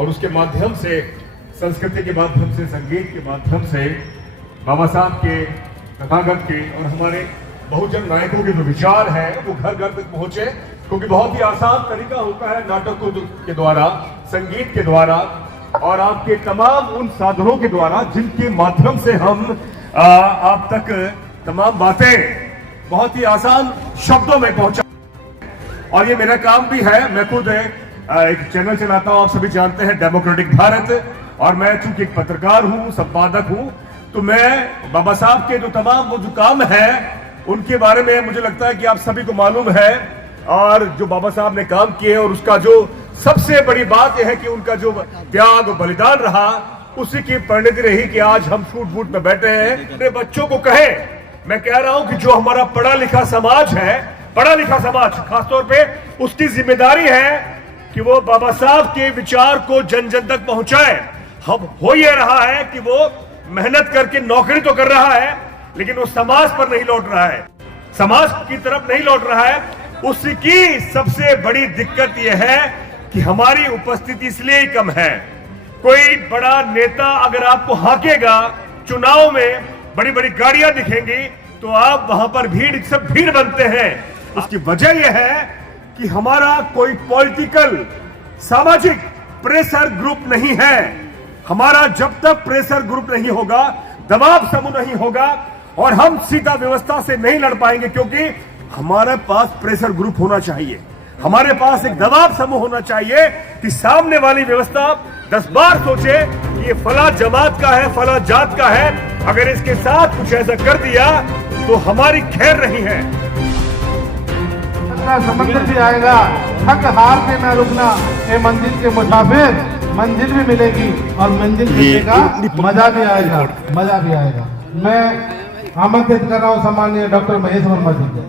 और उसके माध्यम से, संस्कृति के माध्यम से, संगीत के माध्यम से बाबा साहब के, तथागत के और हमारे बहुजन नायकों के जो विचार है वो घर घर तक पहुंचे। क्योंकि बहुत ही आसान तरीका होता है नाटकों के द्वारा, संगीत के द्वारा और आपके तमाम उन साधनों के द्वारा जिनके माध्यम से हम आप तक तमाम बातें बहुत ही आसान शब्दों में पहुंचा। और ये मेरा काम भी है। मैं खुद एक चैनल चलाता हूं, आप सभी जानते हैं, डेमोक्रेटिक भारत, और मैं चूंकि एक पत्रकार हूं, संपादक हूं, तो मैं बाबा साहब के जो तमाम वो जो काम है उनके बारे में मुझे लगता है कि आप सभी को मालूम है। और जो बाबा साहब ने काम किए और उसका जो सबसे बड़ी बात यह है कि उनका जो त्याग और बलिदान रहा, उसी की परिणति रही कि आज हम सूट बूट में बैठे हैं। अपने बच्चों को कहे, मैं कह रहा हूं कि जो हमारा पढ़ा लिखा समाज है, पढ़ा लिखा समाज खासतौर पे, उसकी जिम्मेदारी है कि वो बाबा साहब के विचार को जन जन तक पहुंचाए। हम हो ये रहा है कि वो मेहनत करके नौकरी तो कर रहा है, लेकिन वो समाज पर नहीं लौट रहा है, समाज की तरफ नहीं लौट रहा है। उसकी सबसे बड़ी दिक्कत यह है कि हमारी उपस्थिति इसलिए ही कम है। कोई बड़ा नेता अगर आपको हाकेगा, चुनाव में बड़ी बड़ी गाड़ियां दिखेंगी, तो आप वहां पर भीड़, सब भीड़ बनते हैं। उसकी वजह यह है कि हमारा कोई पॉलिटिकल, सामाजिक प्रेशर ग्रुप नहीं है। हमारा जब तक प्रेशर ग्रुप नहीं होगा, दबाव समूह नहीं होगा, और हम सीधा व्यवस्था से नहीं लड़ पाएंगे, क्योंकि हमारे पास प्रेशर ग्रुप होना चाहिए, हमारे पास एक दबाव समूह होना चाहिए कि सामने वाली व्यवस्था 10 बार सोचे कि ये फला जमात का है, फला जात का है, अगर इसके साथ कुछ ऐसा कर दिया तो हमारी खैर नहीं है। समंदर भी आएगा, थक हार के न रुकना, ये मंजिल के मुसाफिर, मंजिल भी मिलेगी और मंजिल मिलेगा, मजा भी आएगा, मजा भी आएगा। मैं आमंत्रित कर रहा हूँ सम्माननीय डॉक्टर महेश वर्मा जी को।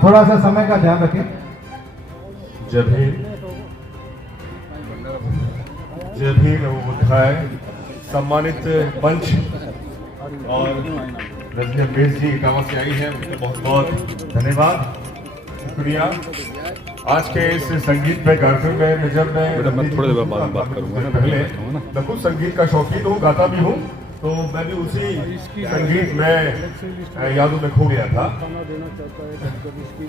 थोड़ा सा समय का ध्यान रखें। जब भी उठाए सम्मानित मंच और रजनी अम्बेश जी इटावा से आई है, उनके बहुत बहुत धन्यवाद, शुक्रिया। आज के इस संगीत में कार्यक्रम में जब मैं थोड़ी देर बाद बात करूंगा, पहले मैं खुद संगीत का शौकीन हूँ, गाता भी हूँ, तो मैं भी उसी संगीत में यादों में खो गया था।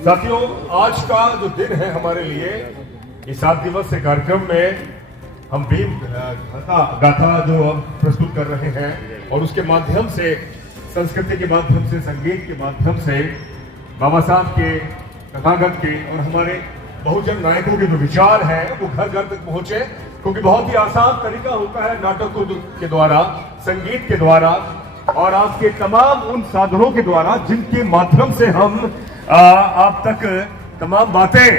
साथियों, आज का जो दिन है हमारे लिए, इस 7 दिवसीय कार्यक्रम में हम भीम गाथा जो हम प्रस्तुत कर रहे हैं, और उसके माध्यम से, संस्कृति के माध्यम से, संगीत के माध्यम से बाबा साहब के, तथागत के और हमारे बहुजन नायकों के जो विचार है वो घर घर तक पहुंचे। क्योंकि बहुत ही आसान तरीका होता है नाटकों के द्वारा, संगीत के द्वारा और आपके तमाम उन साधनों के द्वारा जिनके माध्यम से हम आप तक तमाम बातें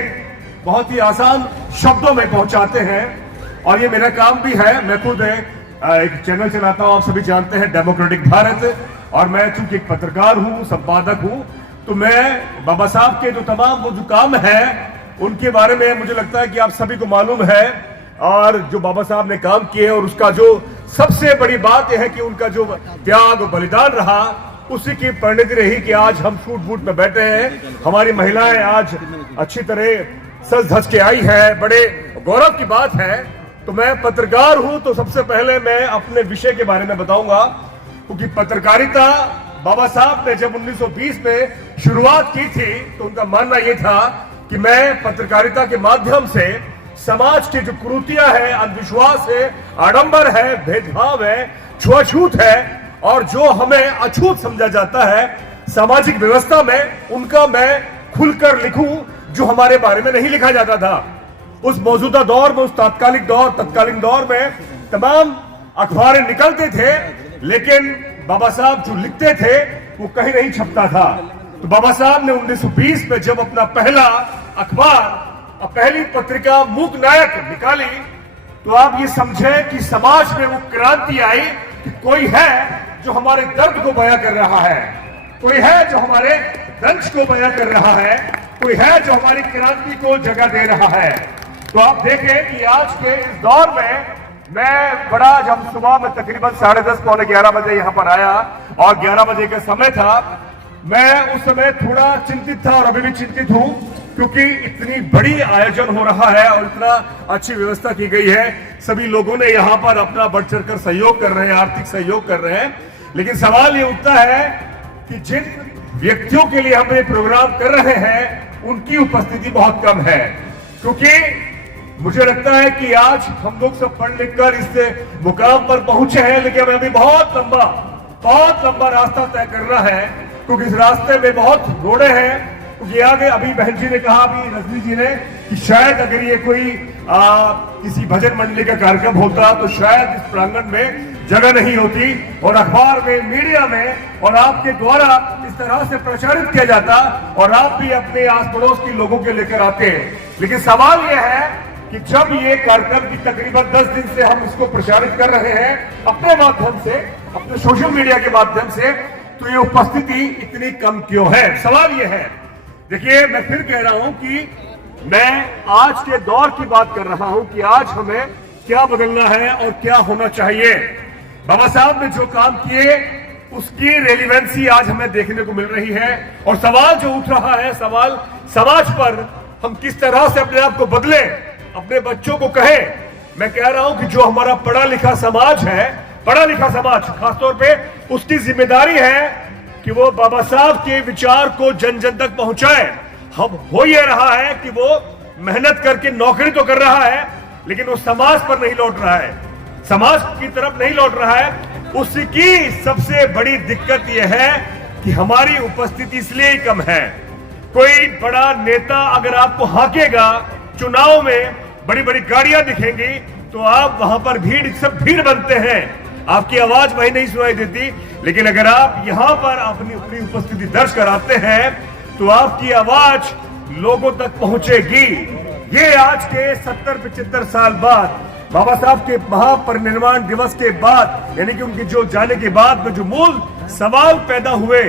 बहुत ही आसान शब्दों में पहुंचाते हैं। और ये मेरा काम भी है। मैं खुद एक चैनल चलाता हूं, आप सभी जानते हैं, डेमोक्रेटिक भारत, और मैं चूंकि एक पत्रकार हूं, संपादक हूं, तो मैं बाबा साहब के जो तमाम वो जो काम है उनके बारे में मुझे लगता है कि आप सभी को मालूम है। और जो बाबा साहब ने काम किए और उसका जो सबसे बड़ी बात यह है कि उनका जो त्याग और बलिदान रहा, उसी की परिणति रही कि आज हम सूट बूट में बैठे हैं। हमारी महिलाएं आज अच्छी तरह सज धज के आई है, बड़े गौरव की बात है। तो मैं पत्रकार हूं, तो सबसे पहले मैं अपने विषय के बारे में बताऊंगा, क्योंकि पत्रकारिता बाबा साहब ने जब 1920 में शुरुआत की थी, तो उनका मानना यह था कि मैं पत्रकारिता के माध्यम से समाज की जो कुरीतियां है, अंधविश्वास है, आडंबर है, भेदभाव है, छुआछूत है, और जो हमें अछूत समझा जाता है सामाजिक व्यवस्था में, उनका मैं खुलकर लिखूं, जो हमारे बारे में नहीं लिखा जाता था। उस मौजूदा दौर में, उस तत्कालीन दौर में तमाम अखबारें निकलते थे, लेकिन बाबा साहब जो लिखते थे वो कहीं नहीं छपता था। तो बाबा साहब ने 1920 में जब अपना पहला अखबार, पहली पत्रिका मूक नायक निकाली, तो आप ये समझे कि समाज में वो क्रांति आई कि कोई है जो हमारे दर्द को बयां कर रहा है, कोई है जो हमारे दंश को बयां कर रहा है, कोई है जो हमारी क्रांति को जगह दे रहा है। तो आप देखें कि आज के इस दौर में मैं बड़ा, जब सुबह में तकरीबन 10:30 पौने 11 बजे यहाँ पर आया और 11 बजे का समय था, मैं उस समय थोड़ा चिंतित था और अभी भी चिंतित हूं क्योंकि इतनी बड़ी आयोजन हो रहा है और इतना अच्छी व्यवस्था की गई है। सभी लोगों ने यहाँ पर अपना बढ़ चढ़कर सहयोग कर रहे हैं, आर्थिक सहयोग कर रहे हैं। लेकिन सवाल ये उठता है कि जिन व्यक्तियों के लिए हम ये प्रोग्राम कर रहे हैं उनकी उपस्थिति बहुत कम है, क्योंकि मुझे लगता है कि आज हम लोग सब पढ़ लिख कर इस मुकाम पर पहुंचे हैं, लेकिन हमें अभी बहुत लंबा रास्ता तय करना है, क्योंकि इस रास्ते में बहुत रोड़े हैं। क्योंकि आगे अभी बहन जी ने कहा, अभी रजनी जी ने, कि शायद अगर ये कोई किसी भजन मंडली का कार्यक्रम होता तो शायद इस प्रांगण में जगह नहीं होती और अखबार में, मीडिया में और आपके द्वारा इस तरह से प्रचारित किया जाता और आप भी अपने आस पड़ोस के लोगों के लेकर आते हैं। लेकिन सवाल यह है कि जब ये कार्यक्रम की तकरीबन 10 दिन से हम इसको प्रचारित कर रहे हैं अपने माध्यम से, अपने सोशल मीडिया के माध्यम से, तो ये उपस्थिति इतनी कम क्यों है? सवाल ये है। देखिए, मैं फिर कह रहा हूं कि मैं आज के दौर की बात कर रहा हूं कि आज हमें क्या बदलना है और क्या होना चाहिए। बाबा साहब ने जो काम किए उसकी रेलिवेंसी आज हमें देखने को मिल रही है और सवाल जो उठ रहा है, सवाल समाज पर हम किस तरह से अपने आप को बदले, अपने बच्चों को कहे। मैं कह रहा हूं कि जो हमारा पढ़ा लिखा समाज है, पढ़ा लिखा समाज खासतौर पे, उसकी जिम्मेदारी है कि वो बाबा साहब के विचार को जन जन तक पहुंचाए। हम हो ये रहा है कि वो मेहनत करके नौकरी तो कर रहा है, लेकिन वो समाज पर नहीं लौट रहा है, समाज की तरफ नहीं लौट रहा है। उसकी सबसे बड़ी दिक्कत यह है कि हमारी उपस्थिति इसलिए ही कम है। कोई बड़ा नेता अगर आपको हाकेगा, चुनाव में बड़ी बड़ी गाड़ियां दिखेंगी तो आप वहां पर सब भीड़ बनते हैं, आपकी आवाज वही नहीं सुनाई देती। लेकिन अगर आप यहां पर अपनी उपस्थिति दर्ज कराते हैं तो आपकी आवाज लोगों तक पहुंचेगी। ये आज के 70-75 साल बाद, बाबा साहब के महापरिनिर्वाण दिवस के बाद, यानी कि उनके जो जाने के बाद में जो मूल सवाल पैदा हुए,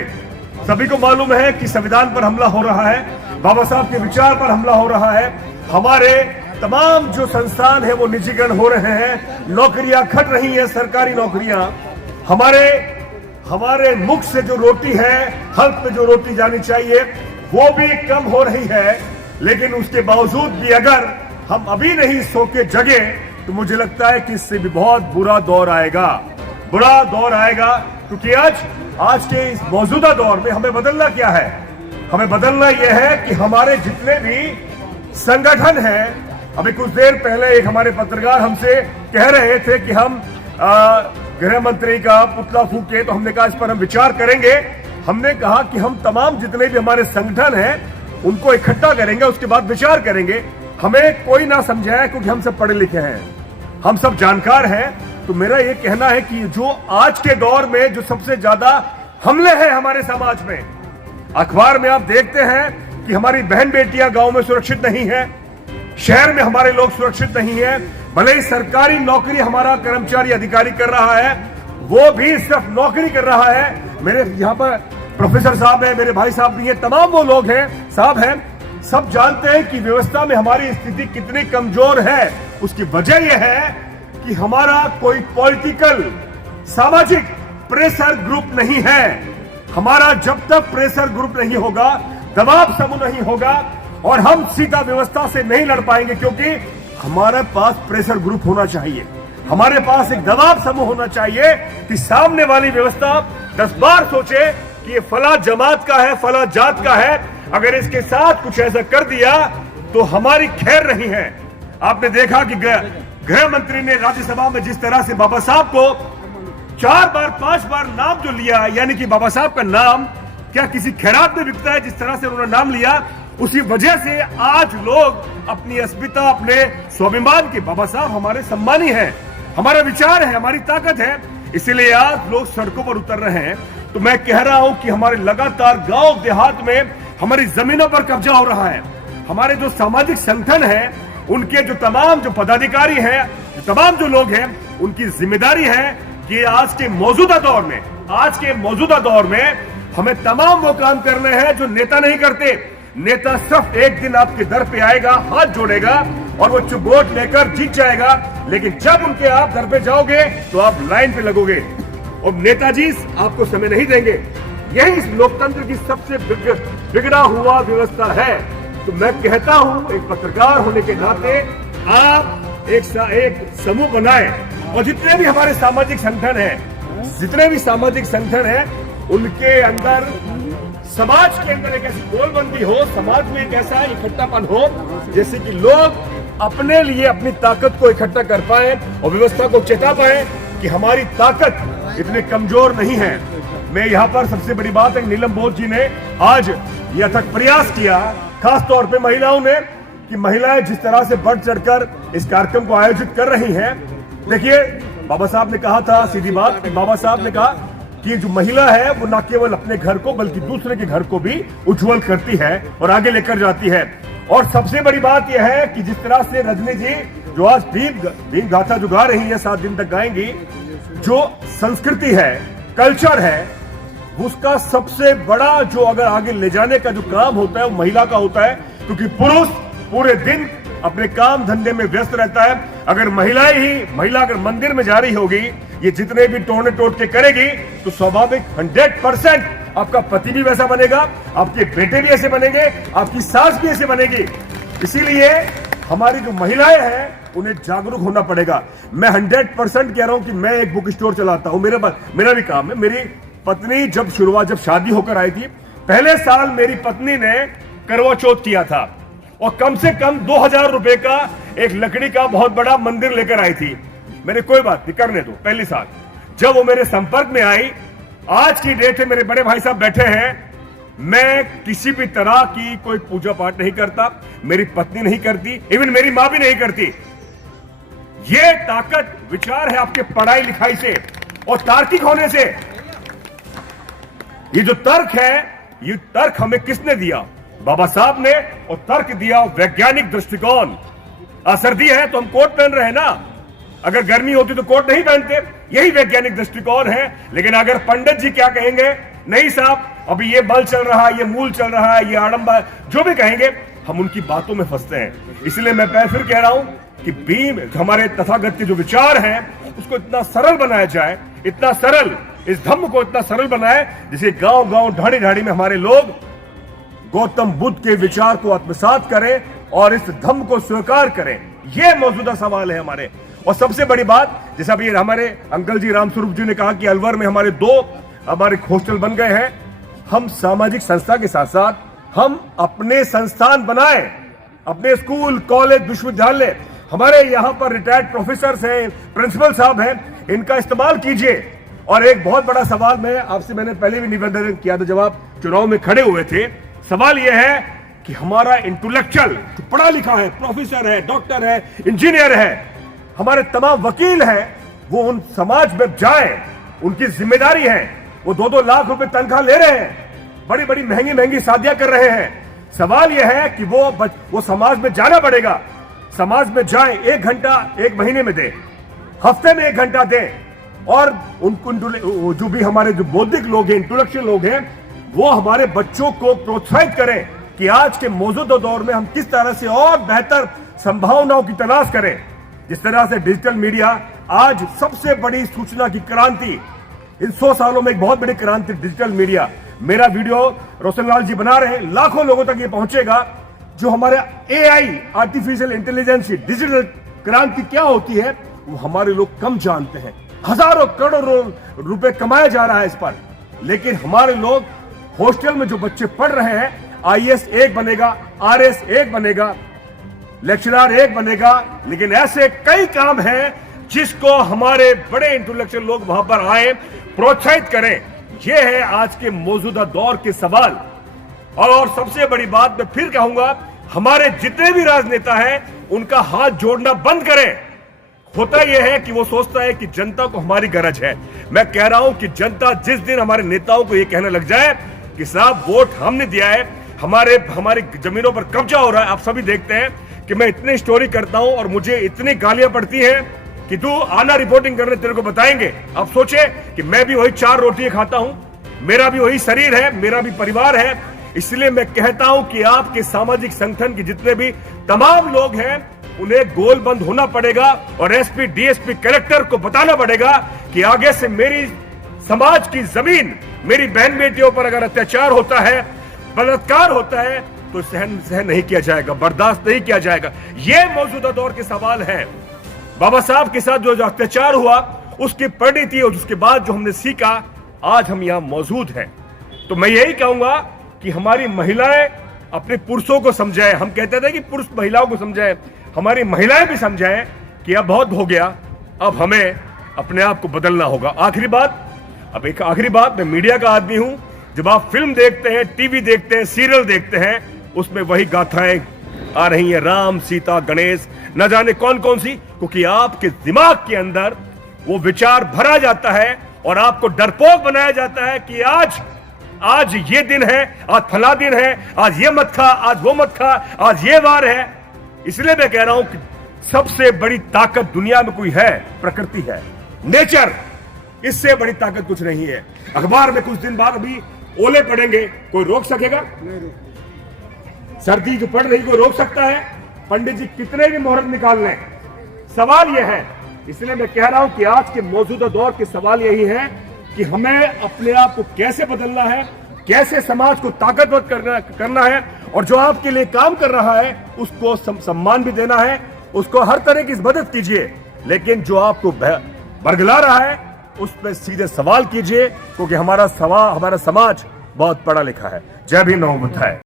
सभी को मालूम है कि संविधान पर हमला हो रहा है, बाबा साहब के विचार पर हमला हो रहा है, हमारे तमाम जो संस्थान है वो निजीकरण हो रहे हैं, नौकरियां घट रही हैं, सरकारी नौकरियां, हमारे मुख से जो रोटी है, हल्क में जो रोटी जानी चाहिए वो भी कम हो रही है। लेकिन उसके बावजूद भी अगर हम अभी नहीं सो के जगे तो मुझे लगता है कि इससे भी बहुत बुरा दौर आएगा, क्योंकि आज के इस मौजूदा दौर में हमें बदलना क्या है? हमें बदलना यह है कि हमारे जितने भी संगठन हैं, अभी कुछ देर पहले एक हमारे पत्रकार हमसे कह रहे थे कि हम गृह मंत्री का पुतला फूके, तो हमने कहा इस पर हम विचार करेंगे। हमने कहा कि हम तमाम जितने भी हमारे संगठन हैं उनको इकट्ठा करेंगे, उसके बाद विचार करेंगे। हमें कोई ना समझाए, क्योंकि हम सब पढ़े लिखे हैं, हम सब जानकार हैं। तो मेरा ये कहना है कि जो आज के दौर में जो सबसे ज्यादा हमले हैं हमारे समाज में, अखबार में आप देखते हैं कि हमारी बहन बेटियां गांव में सुरक्षित नहीं है, शहर में हमारे लोग सुरक्षित नहीं है। भले ही सरकारी नौकरी हमारा कर्मचारी अधिकारी कर रहा है, वो भी सिर्फ नौकरी कर रहा है। मेरे यहाँ पर प्रोफेसर साहब है, मेरे भाई साहब भी हैं, तमाम वो लोग हैं, साहब हैं, सब जानते हैं कि व्यवस्था में हमारी स्थिति कितनी कमजोर है। उसकी वजह यह है कि हमारा कोई पॉलिटिकल, सामाजिक प्रेशर ग्रुप नहीं है। हमारा जब तक प्रेशर ग्रुप नहीं होगा, दबाव समूह नहीं होगा, और हम सीधा व्यवस्था से नहीं लड़ पाएंगे, क्योंकि हमारे पास प्रेशर ग्रुप होना चाहिए, हमारे पास एक दबाव समूह होना चाहिए कि सामने वाली व्यवस्था 10 बार सोचे कि ये फला जमात का है, फला जात का है, अगर इसके साथ कुछ ऐसा कर दिया तो हमारी खैर नहीं है। आपने देखा कि गृह मंत्री ने राज्यसभा में जिस तरह से बाबा साहब को 4 बार 5 बार नाम जो लिया, यानी कि बाबा साहब का नाम क्या किसी खैरात में बिकता है? जिस तरह से उन्होंने नाम लिया, उसी वजह से आज लोग अपनी अस्मिता, अपने स्वाभिमान के, बाबा साहब हमारे सम्मानी हैं, हमारा विचार है, हमारी ताकत है, इसीलिए आज लोग सड़कों पर उतर रहे हैं। तो मैं कह रहा हूं कि हमारे लगातार गांव देहात में हमारी जमीनों पर कब्जा हो रहा है। हमारे जो सामाजिक संगठन हैं, उनके जो तमाम जो पदाधिकारी हैं, तमाम जो लोग हैं, उनकी जिम्मेदारी है कि आज के मौजूदा दौर में हमें तमाम वो काम करने हैं जो नेता नहीं करते। नेता सिर्फ एक दिन आपके दर पे आएगा, हाथ जोड़ेगा और वो वोट लेकर जीत जाएगा, लेकिन जब उनके आप दर पे जाओगे तो आप लाइन पे लगोगे और नेताजी आपको समय नहीं देंगे। यही इस लोकतंत्र की सबसे बिगड़ा हुआ व्यवस्था है। तो मैं कहता हूं एक पत्रकार होने के नाते आप एक समूह बनाएं और जितने भी हमारे सामाजिक संगठन हैं, जितने भी सामाजिक संगठन हैं, उनके अंदर समाज के अंदर एक ऐसी गोलबंदी हो, समाज में एक ऐसा इकट्ठापन हो जैसे कि लोग अपने लिए अपनी ताकत को इकट्ठा कर पाए और व्यवस्था को चेता पाए कि हमारी ताकत इतने कमजोर नहीं है। मैं यहाँ पर सबसे बड़ी बात है, नीलम बोस जी ने आज यह अथक प्रयास किया, खास तौर पे महिलाओं ने, कि महिलाएं जिस तरह से बढ़ चढ़कर इस कार्यक्रम को आयोजित कर रही हैं। देखिए, बाबा साहब ने कहा था, सीधी बात, बाबा साहब ने कहा कि जो महिला है वो न केवल अपने घर को बल्कि दूसरे के घर को भी उज्जवल करती है और आगे लेकर जाती है। और सबसे बड़ी बात यह है कि जिस तरह से रजनी जी जो आज भीम गाथा जो गा रही है, 7 दिन तक गाएंगी, जो संस्कृति है, कल्चर है, उसका सबसे बड़ा जो अगर आगे ले जाने का जो काम होता है वो महिला का होता है, क्योंकि पुरुष पूरे दिन अपने काम धंधे में व्यस्त रहता है। अगर महिला अगर मंदिर में जा रही होगी, ये जितने भी टोने टोट के करेगी, तो स्वाभाविक 100% आपका पति भी वैसा बनेगा, आपके बेटे भी ऐसे बनेंगे, आपकी सास भी ऐसे बनेगी। इसीलिए हमारी जो महिलाएं हैं उन्हें जागरूक होना पड़ेगा। मैं 100% कह रहा हूं कि मैं एक बुक स्टोर चलाता हूं, मेरा भी काम है। मेरी पत्नी जब शादी होकर आई थी, पहले साल मेरी पत्नी ने करवा चौथ किया था और कम से कम 2000 रुपए का एक लकड़ी का बहुत बड़ा मंदिर लेकर आई थी। मैंने कोई बात नहीं, करने दो। पहली साल जब वो मेरे संपर्क में आई, आज की डेट है, मेरे बड़े भाई साहब बैठे हैं, मैं किसी भी तरह की कोई पूजा पाठ नहीं करता, मेरी पत्नी नहीं करती, इवन मेरी मां भी नहीं करती। ये ताकत विचार है आपके पढ़ाई लिखाई से और तार्किक होने से। ये जो तर्क है, ये तर्क हमें किसने दिया? बाबा साहब ने। और तर्क दिया वैज्ञानिक दृष्टिकोण। सर्दी है तो हम कोट पहन रहे हैं ना, अगर गर्मी होती तो कोट नहीं पहनते, यही वैज्ञानिक दृष्टिकोण है। लेकिन अगर पंडित जी क्या कहेंगे, नहीं साहब अभी ये बल चल रहा है, ये मूल चल रहा है, ये आडंबर, जो भी कहेंगे, हम उनकी बातों में फंसते हैं। इसलिए मैं फिर कह रहा हूं कि भीम हमारे तथागत के जो विचार हैं उसको इतना सरल बनाया जाए, इतना सरल, इस धम्म को इतना सरल बनाए जिसे गांव गांव ढाड़ी ढाड़ी में हमारे लोग गौतम बुद्ध के विचार को आत्मसात करें और इस धम्म को स्वीकार करें। यह मौजूदा सवाल है हमारे। और सबसे बड़ी बात, जैसा भी हमारे अंकल जी रामस्वरूप जी ने कहा कि अलवर में हमारे 2 हॉस्टल बन गए हैं। हम सामाजिक संस्था के साथ साथ हम अपने संस्थान बनाए, अपने स्कूल, कॉलेज, विश्वविद्यालय, हमारे यहाँ पर रिटायर्ड प्रोफेसर हैं, प्रिंसिपल साहब हैं, इनका इस्तेमाल कीजिए। और एक बहुत बड़ा सवाल मैंने पहले भी निवेदन किया था जब आप चुनाव में खड़े हुए थे। सवाल यह है कि हमारा इंटेलेक्चुअल जो पढ़ा लिखा है, प्रोफेसर है, डॉक्टर है, इंजीनियर है, हमारे तमाम वकील हैं, वो उन समाज में जाए, उनकी जिम्मेदारी है। वो 2-2 लाख रुपए तनख्वाह ले रहे हैं, बड़ी बड़ी महंगी शादियां कर रहे हैं। सवाल यह है कि वो समाज में जाना पड़ेगा। समाज में जाए, 1 घंटा 1 महीने में दे, हफ्ते में 1 घंटा दे, और उनको जो भी हमारे जो बौद्धिक लोग हैं, इंटेलेक्चुअल लोग हैं, वो हमारे बच्चों को प्रोत्साहित करें कि आज के मौजूदा दौर में हम किस तरह से और बेहतर संभावनाओं की तलाश करें। जिस तरह से डिजिटल मीडिया आज सबसे बड़ी सूचना की क्रांति, इन 100 सालों में एक बहुत बड़ी क्रांति डिजिटल मीडिया। मेरा वीडियो रोशनलाल जी बना रहे हैं, लाखों लोगों तक ये पहुंचेगा। जो हमारे AI, आर्टिफिशियल इंटेलिजेंस, डिजिटल क्रांति क्या होती है वो हमारे लोग कम जानते हैं। हजारों करोड़ों रुपए कमाया जा रहा है इस पर, लेकिन हमारे लोग हॉस्टल में जो बच्चे पढ़ रहे हैं, IAS 1 बनेगा, RS 1 बनेगा, लेक्चरर 1 बनेगा, लेकिन ऐसे कई काम हैं जिसको हमारे बड़े इंटेलेक्चुअल लोग वहां पर आए, प्रोत्साहित करें। यह है आज के मौजूदा दौर के सवाल। और सबसे बड़ी बात मैं फिर कहूंगा, हमारे जितने भी राजनेता हैं उनका हाथ जोड़ना बंद करें। होता यह है कि वो सोचता है कि जनता को हमारी गरज है। मैं कह रहा हूं कि जनता जिस दिन हमारे नेताओं को यह कहने लग जाए कि साहब वोट हमने दिया है, हमारी जमीनों पर कब्जा हो रहा है। आप सभी देखते हैं कि मैं इतनी स्टोरी करता हूं और मुझे इतनी गालियां पड़ती हैं कि तू आना रिपोर्टिंग करने, तेरे को बताएंगे। आप सोचे कि मैं भी वही 4 रोटियां खाता हूं, मेरा भी वही शरीर है, मेरा भी परिवार है। इसलिए मैं कहता हूं कि आपके सामाजिक संगठन के जितने भी तमाम लोग हैं उन्हें गोलबंद होना पड़ेगा और SP, DSP, कलेक्टर को बताना पड़ेगा कि आगे से मेरी समाज की जमीन, मेरी बहन बेटियों पर अगर अत्याचार होता है, बलात्कार होता है, तो सहन नहीं किया जाएगा, बर्दाश्त नहीं किया जाएगा। ये मौजूदा दौर के सवाल हैं। बाबा साहब के साथ जो अत्याचार हुआ, उसकी परिणति और उसके बाद जो हमने सीखा, आज हम यहां मौजूद हैं। तो मैं यही कहूंगा कि हमारी महिलाएं अपने पुरुषों को समझाएं। हम कहते थे कि पुरुष महिलाओं को समझाएं, हमारी महिलाएं भी समझाएं कि अब बहुत हो गया, अब हमें अपने आप को बदलना होगा। आखिरी बात, मैं मीडिया का आदमी हूं। जब आप फिल्म देखते हैं, टीवी देखते हैं, सीरियल देखते हैं, उसमें वही गाथाएं आ रही हैं, राम, सीता, गणेश, न जाने कौन कौन सी, क्योंकि आपके दिमाग के अंदर वो विचार भरा जाता है और आपको डरपोक बनाया जाता है कि आज ये दिन है, आज फला दिन है, आज ये मत खा, आज वो मत खा, आज ये वार है। इसलिए मैं कह रहा हूं कि सबसे बड़ी ताकत दुनिया में कोई है, प्रकृति है, नेचर। इससे बड़ी ताकत कुछ नहीं है। अखबार में कुछ दिन बाद अभी ओले पड़ेंगे, कोई रोक सकेगा? सर्दी जो पड़ रही, कोई रोक सकता है? पंडित जी कितने भी मुहूर्त निकाल लें, सवाल यह है। इसलिए मैं कह रहा हूं कि आज के मौजूदा दौर के सवाल यही है कि हमें अपने आप को कैसे बदलना है, कैसे समाज को ताकतवर करना है, और जो आपके लिए काम कर रहा है उसको सम्मान भी देना है, उसको हर तरह की मदद कीजिए। लेकिन जो आपको बरगला रहा है उस पर सीधे सवाल कीजिए, क्योंकि हमारा समाज बहुत पढ़ा लिखा है। जय भीम, नमो बुद्धाय।